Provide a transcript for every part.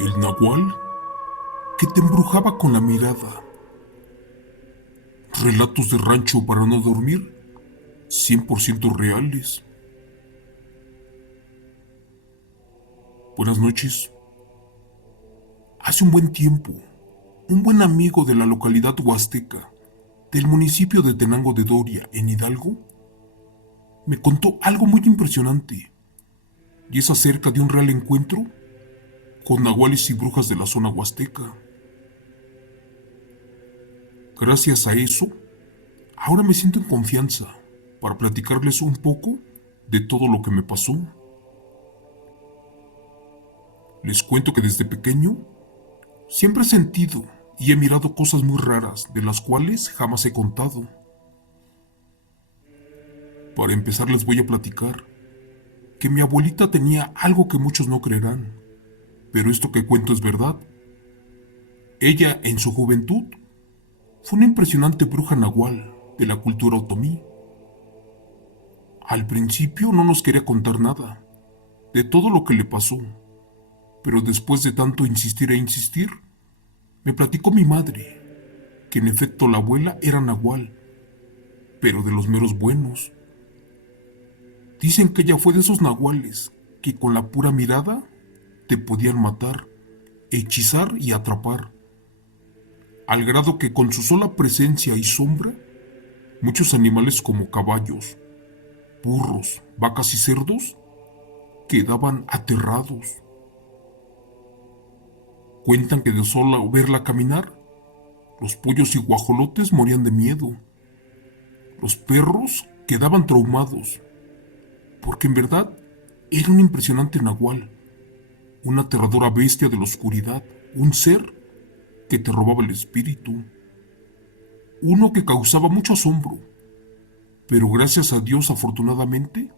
El nahual que te embrujaba con la mirada. Relatos de rancho para no dormir, 100% reales. Buenas noches. Hace un buen tiempo, un buen amigo de la localidad huasteca, del municipio de Tenango de Doria, en Hidalgo, me contó algo muy impresionante, y es acerca de un real encuentro con nahuales y brujas de la zona huasteca. Gracias a eso, ahora me siento en confianza para platicarles un poco de todo lo que me pasó. Les cuento que desde pequeño siempre he sentido y he mirado cosas muy raras de las cuales jamás he contado. Para empezar les voy a platicar que mi abuelita tenía algo que muchos no creerán, pero esto que cuento es verdad. Ella, en su juventud, fue una impresionante bruja nahual de la cultura otomí. Al principio no nos quería contar nada de todo lo que le pasó, pero después de tanto insistir e insistir, me platicó mi madre, que en efecto la abuela era nahual, pero de los meros buenos. Dicen que ella fue de esos nahuales que con la pura mirada te podían matar, hechizar y atrapar, al grado que con su sola presencia y sombra, muchos animales como caballos, burros, vacas y cerdos quedaban aterrados. Cuentan que de solo verla caminar, los pollos y guajolotes morían de miedo. Los perros quedaban traumados, porque en verdad era un impresionante nahual, una aterradora bestia de la oscuridad, un ser que te robaba el espíritu, uno que causaba mucho asombro, pero gracias a Dios afortunadamente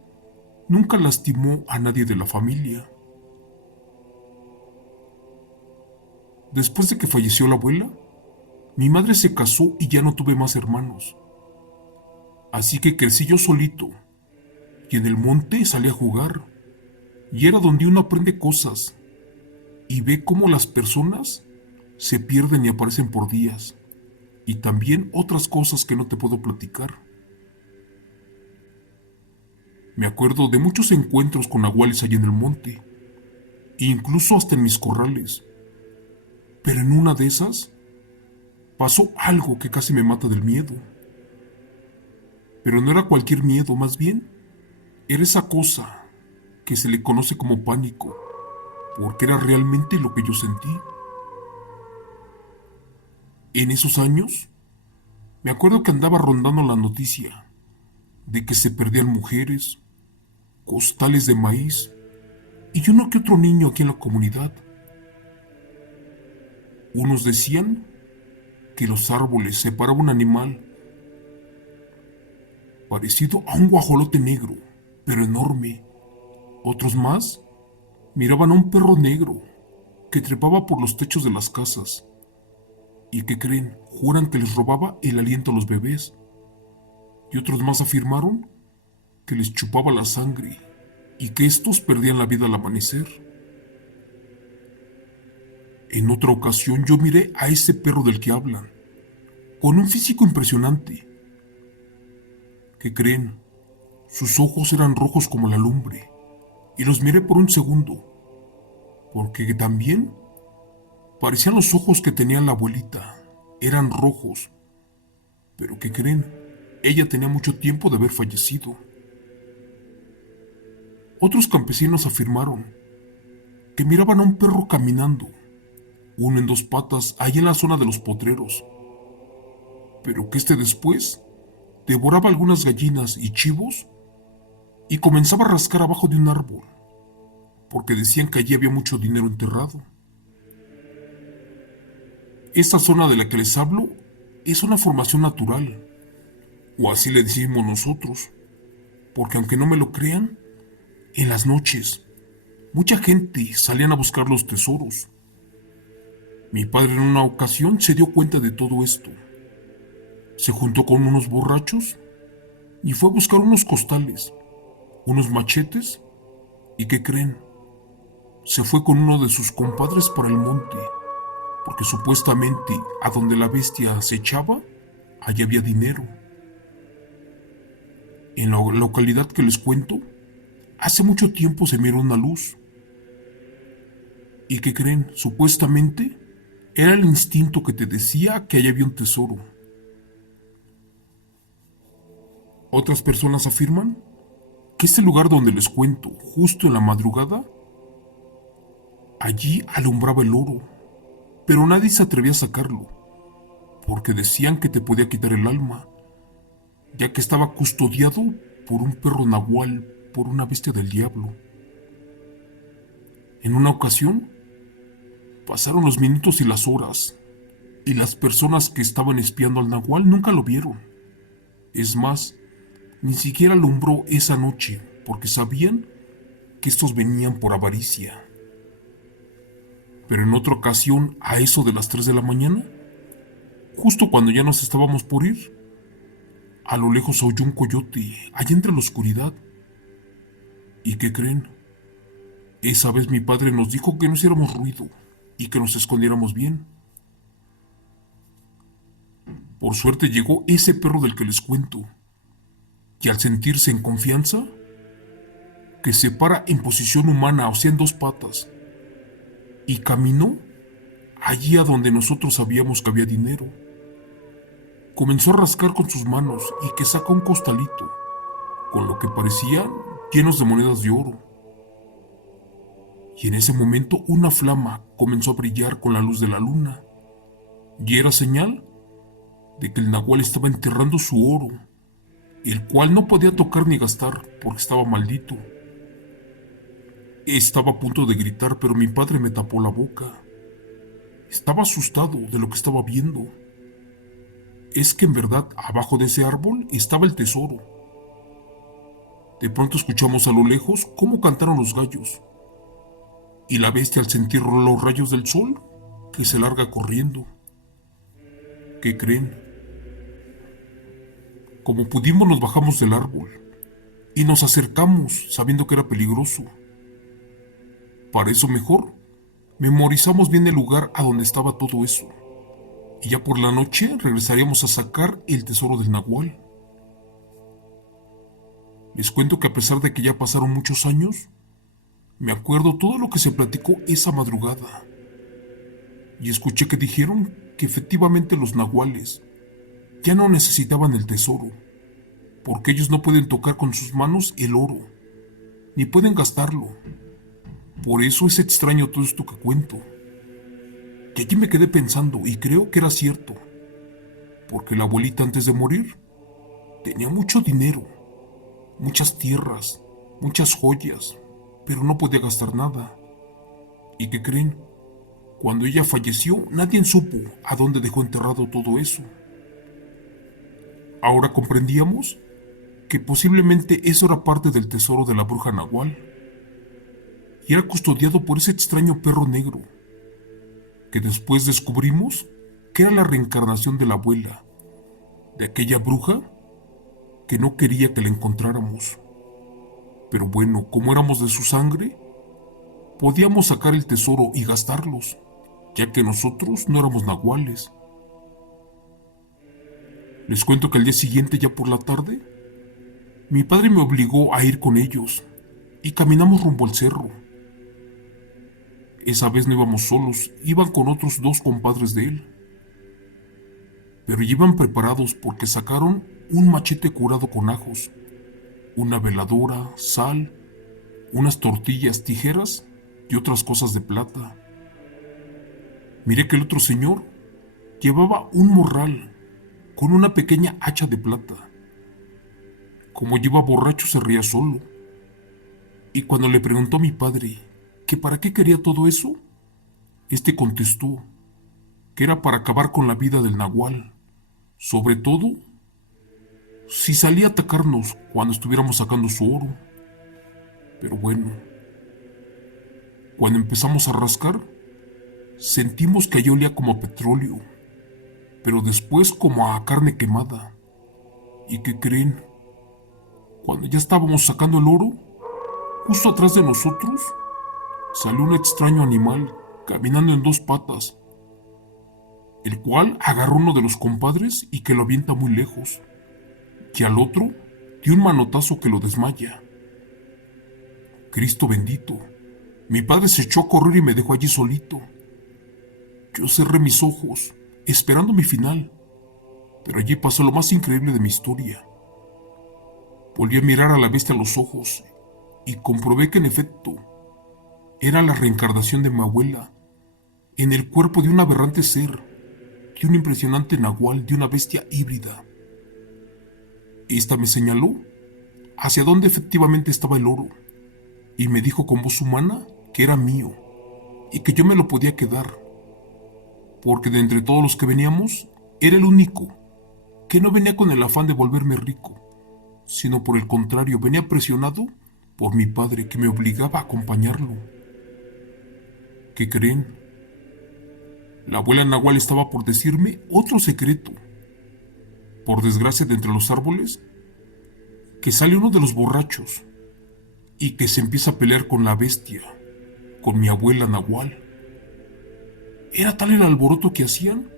nunca lastimó a nadie de la familia. Después de que falleció la abuela, mi madre se casó y ya no tuve más hermanos, así que crecí yo solito y en el monte salí a jugar, y era donde uno aprende cosas y ve cómo las personas se pierden y aparecen por días, y también otras cosas que no te puedo platicar. Me acuerdo de muchos encuentros con nahuales allí en el monte, incluso hasta en mis corrales, pero en una de esas pasó algo que casi me mata del miedo. Pero no era cualquier miedo, más bien era esa cosa que se le conoce como pánico, porque era realmente lo que yo sentí. En esos años, me acuerdo que andaba rondando la noticia de que se perdían mujeres, costales de maíz y uno que otro niño aquí en la comunidad. Unos decían que los árboles separaban un animal parecido a un guajolote negro, pero enorme. Otros más miraban a un perro negro que trepaba por los techos de las casas y que creen, juran que les robaba el aliento a los bebés. Y otros más afirmaron que les chupaba la sangre y que estos perdían la vida al amanecer. En otra ocasión yo miré a ese perro del que hablan, con un físico impresionante. ¿Qué creen? Sus ojos eran rojos como la lumbre, y los miré por un segundo, porque también parecían los ojos que tenía la abuelita. Eran rojos, pero ¿qué creen? Ella tenía mucho tiempo de haber fallecido. Otros campesinos afirmaron que miraban a un perro caminando, uno en dos patas, ahí en la zona de los potreros, pero que este después devoraba algunas gallinas y chivos y comenzaba a rascar abajo de un árbol, porque decían que allí había mucho dinero enterrado. Esta zona de la que les hablo es una formación natural, o así le decimos nosotros, porque aunque no me lo crean, en las noches mucha gente salían a buscar los tesoros. Mi padre en una ocasión se dio cuenta de todo esto. Se juntó con unos borrachos y fue a buscar unos costales, unos machetes, ¿y qué creen? se fue con uno de sus compadres para el monte, porque supuestamente a donde la bestia acechaba, allá había dinero. En la localidad que les cuento, hace mucho tiempo se miró una luz. ¿Y qué creen? Supuestamente era el instinto que te decía que allá había un tesoro. Otras personas afirman que este lugar donde les cuento, justo en la madrugada, allí alumbraba el oro, pero nadie se atrevía a sacarlo, porque decían que te podía quitar el alma, ya que estaba custodiado por un perro nahual, por una bestia del diablo. En una ocasión, pasaron los minutos y las horas, y las personas que estaban espiando al nahual nunca lo vieron. Es más, ni siquiera alumbró esa noche, porque sabían que estos venían por avaricia. Pero en otra ocasión, a eso de las 3 de la mañana, justo cuando ya nos estábamos por ir, a lo lejos oyó un coyote, allá entre la oscuridad. ¿Y qué creen? Esa vez mi padre nos dijo que no hiciéramos ruido y que nos escondiéramos bien. Por suerte llegó ese perro del que les cuento, y al sentirse en confianza, que se para en posición humana, o sea, en dos patas, y caminó allí a donde nosotros sabíamos que había dinero. Comenzó a rascar con sus manos y que saca un costalito, con lo que parecían llenos de monedas de oro. Y en ese momento una flama comenzó a brillar con la luz de la luna, y era señal de que el nahual estaba enterrando su oro, el cual no podía tocar ni gastar porque estaba maldito. Estaba a punto de gritar, pero mi padre me tapó la boca. Estaba asustado de lo que estaba viendo. Es que en verdad abajo de ese árbol estaba el tesoro. De pronto escuchamos a lo lejos cómo cantaron los gallos, y la bestia al sentir los rayos del sol, que se larga corriendo. ¿Qué creen? Como pudimos nos bajamos del árbol y nos acercamos sabiendo que era peligroso. Para eso mejor, memorizamos bien el lugar a donde estaba todo eso, y ya por la noche regresaríamos a sacar el tesoro del nahual. Les cuento que a pesar de que ya pasaron muchos años, me acuerdo todo lo que se platicó esa madrugada, y escuché que dijeron que efectivamente los nahuales ya no necesitaban el tesoro, porque ellos no pueden tocar con sus manos el oro, ni pueden gastarlo. Por eso es extraño todo esto que cuento. Y allí me quedé pensando y creo que era cierto, porque la abuelita antes de morir tenía mucho dinero, muchas tierras, muchas joyas, pero no podía gastar nada. ¿Y qué creen? Cuando ella falleció, nadie supo a dónde dejó enterrado todo eso. Ahora comprendíamos que posiblemente eso era parte del tesoro de la bruja nahual, y era custodiado por ese extraño perro negro, que después descubrimos que era la reencarnación de la abuela, de aquella bruja que no quería que la encontráramos. Pero bueno, como éramos de su sangre, podíamos sacar el tesoro y gastarlos, ya que nosotros no éramos nahuales. Les cuento que al día siguiente, ya por la tarde, mi padre me obligó a ir con ellos y caminamos rumbo al cerro. Esa vez no íbamos solos, iban con otros dos compadres de él, pero iban preparados porque sacaron un machete curado con ajos, una veladora, sal, unas tortillas, tijeras y otras cosas de plata. Miré que el otro señor llevaba un morral con una pequeña hacha de plata. Como iba borracho se ría solo. Y cuando le preguntó a mi padre que para qué quería todo eso, este contestó que era para acabar con la vida del nahual, sobre todo si salía a atacarnos cuando estuviéramos sacando su oro. Pero bueno, cuando empezamos a rascar, sentimos que allí olía como a petróleo, pero después como a carne quemada. ¿Y qué creen? Cuando ya estábamos sacando el oro, justo atrás de nosotros, salió un extraño animal caminando en dos patas, el cual agarró a uno de los compadres y que lo avienta muy lejos, y al otro dio un manotazo que lo desmaya. Cristo bendito, mi padre se echó a correr y me dejó allí solito. Yo cerré mis ojos, esperando mi final, pero allí pasó lo más increíble de mi historia. Volví a mirar a la bestia a los ojos y comprobé que en efecto era la reencarnación de mi abuela en el cuerpo de un aberrante ser, de un impresionante nahual, de una bestia híbrida. Esta me señaló hacia donde efectivamente estaba el oro y me dijo con voz humana que era mío y que yo me lo podía quedar, porque de entre todos los que veníamos era el único que no venía con el afán de volverme rico, sino por el contrario venía presionado por mi padre que me obligaba a acompañarlo. ¿Qué creen? La abuela Nahual estaba por decirme otro secreto. Por desgracia, de entre los árboles, que sale uno de los borrachos y que se empieza a pelear con la bestia, con mi abuela Nahual. Era tal el alboroto que hacían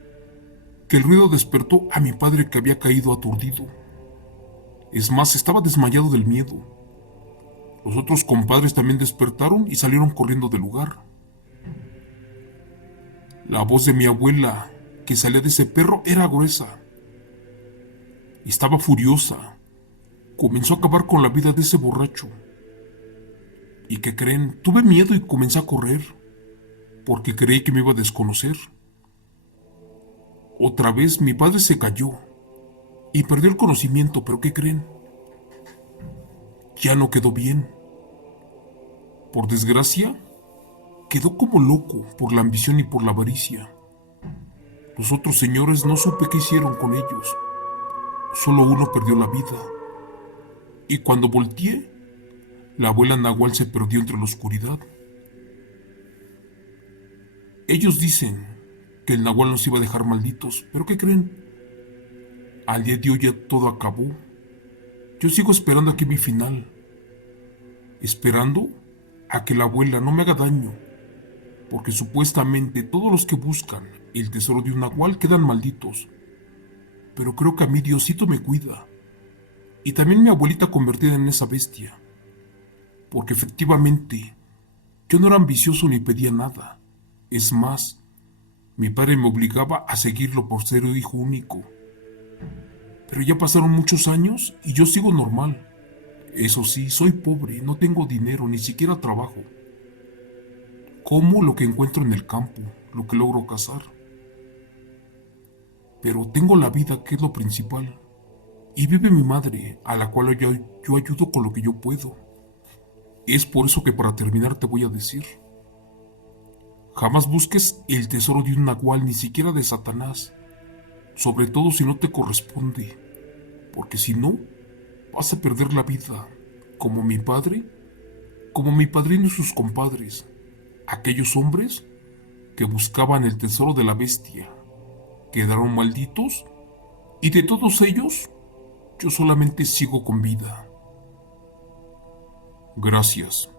que el ruido despertó a mi padre que había caído aturdido. Es más, estaba desmayado del miedo. Los otros compadres también despertaron y salieron corriendo del lugar. La voz de mi abuela, que salía de ese perro, era gruesa. Estaba furiosa. Comenzó a acabar con la vida de ese borracho. ¿Y qué creen? Tuve miedo y comencé a correr, porque creí que me iba a desconocer. Otra vez mi padre se cayó y perdió el conocimiento, pero ¿qué creen? Ya no quedó bien. Por desgracia, quedó como loco por la ambición y por la avaricia. Los otros señores no supe qué hicieron con ellos. Solo uno perdió la vida. Y cuando volteé, la abuela Nahual se perdió entre la oscuridad. Ellos dicen que el Nahual nos iba a dejar malditos, pero ¿qué creen? Al día de hoy ya todo acabó. Yo sigo esperando aquí mi final. Esperando a que la abuela no me haga daño, porque supuestamente todos los que buscan el tesoro de un Nahual quedan malditos. Pero creo que a mí Diosito me cuida. Y también mi abuelita convertida en esa bestia. Porque efectivamente, yo no era ambicioso ni pedía nada. Es más, mi padre me obligaba a seguirlo por ser hijo único. Pero ya pasaron muchos años y yo sigo normal. Eso sí, soy pobre, no tengo dinero, ni siquiera trabajo. Como lo que encuentro en el campo, lo que logro cazar. Pero tengo la vida, que es lo principal. Y vive mi madre, a la cual yo ayudo con lo que yo puedo. Es por eso que para terminar te voy a decir: jamás busques el tesoro de un nahual, ni siquiera de Satanás, sobre todo si no te corresponde, porque si no, vas a perder la vida, como mi padre, como mi padrino y sus compadres, aquellos hombres que buscaban el tesoro de la bestia, quedaron malditos, y de todos ellos, yo solamente sigo con vida. Gracias.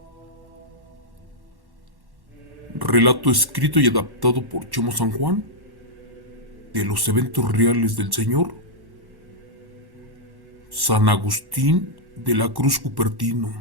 Relato escrito y adaptado por Chemo San Juan de los eventos reales del Señor San Agustín de la Cruz Cupertino.